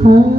बोला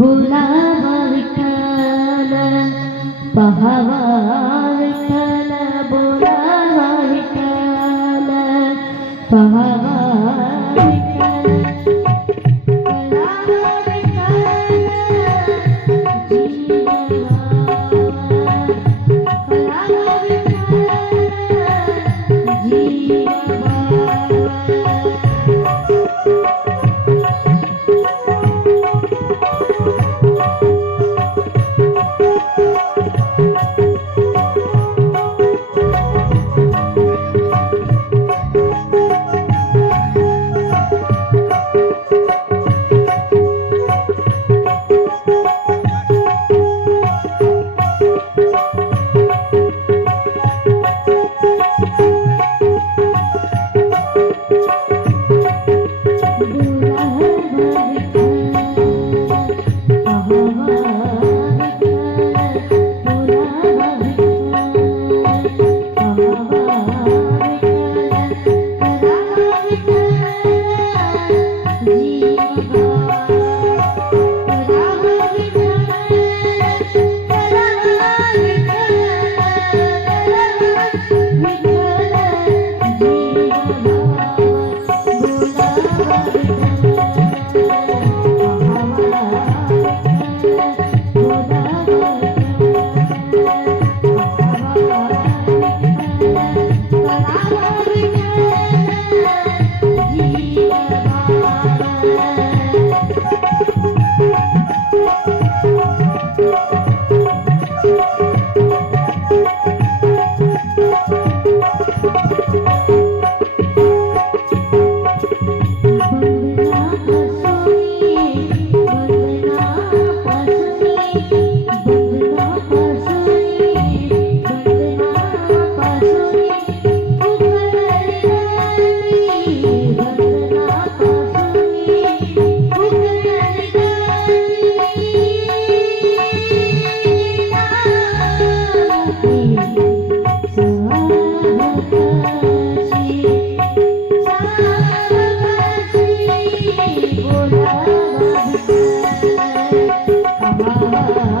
बोलावा विठ्ठल पहावा विठ्ठल बोलावा विठ्ठल पहावा Yeah.